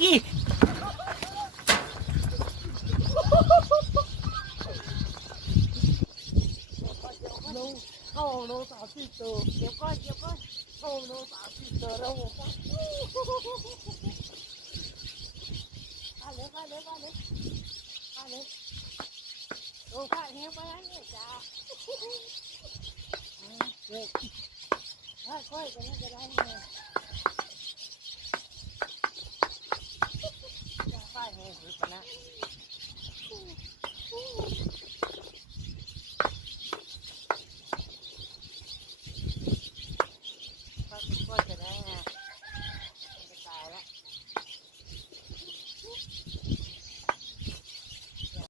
กี้ลูกเข้าโล30ตัวเก็บก้อนเข้าโล30ตัวแล้วผมว่าไปเลยโอ้ข้าเหี้ยไปแล้วเนี่ยจ้าเด็กค่อยๆกันนะจะได้เนี่ยข้าเหี้ยคือปะนะ